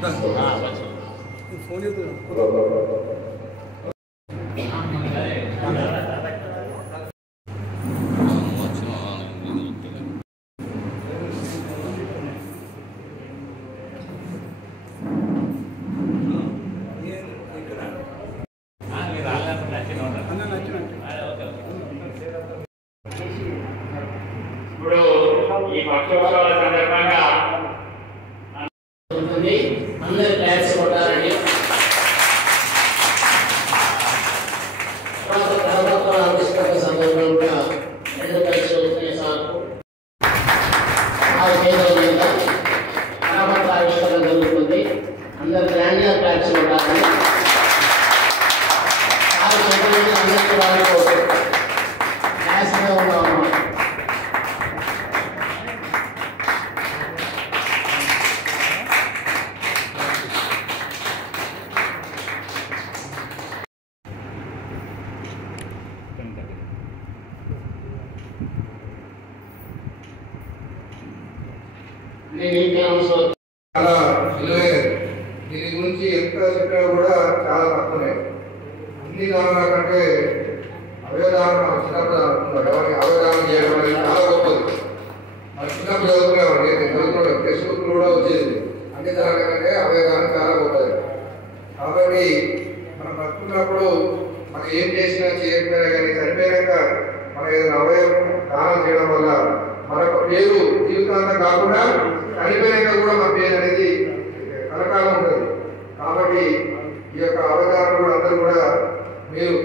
Phone ఇప్పుడు ఈ పక్షోత్సవాల సందర్భంగా అందరు క్లాస్ కొట్టాలని ఆవిష్కరణ సందర్భంగా రెండు కలిసి వస్తున్న సార్కు కనపత్ర ఆవిష్కరణ జరుగుతుంది. అందరు గ్రాండ్గా క్లాస్ కొట్టాలని అందరికీ వాడుకోవచ్చు. క్లాస్గా ఉన్నాము. చాలా విలువైనది. దీని గురించి ఎంత చెప్పినా కూడా చాలా తక్కువనే. అన్ని దానాల కంటే అవయదానం చిన్నప్పుడు అనుకున్నాడు. ఎవరికి అవయదానం చేయడం అనేది చాలా గొప్పది. మరి చిన్నప్పుడు చదువుకునేవాడు. నేను చదువుకున్నాడు, టెక్స్ట్ బుక్ కూడా వచ్చేది. అన్ని దానాల కంటే అవయదానం చాలా గొప్పది. కాబట్టి మనం బతుకున్నప్పుడు మనం ఏం చేసినా చేయకపోయినా కానీ చనిపోయాక మనం ఏదైనా అవయవం దానం చేయడం వల్ల మనకు పేరు జీవితాంతం కాకుండా చనిపోయాక కూడా మన పేరు అనేది కలకాలం ఉంటుంది. కాబట్టి ఈ యొక్క అవగాహన కూడా అందరూ కూడా మీరు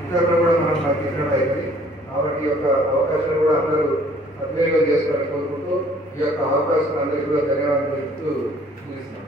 ఇతరులు కూడా మనం తీసుకున్నట్టు అయింది. కాబట్టి ఈ యొక్క అవకాశాన్ని కూడా అందరూ సద్వినియోగం చేసుకోవాలని కోరుకుంటూ ఈ యొక్క అవకాశం అందరికీ కూడా ధన్యవాదాలు చెప్తూ ముగిస్తున్నాం.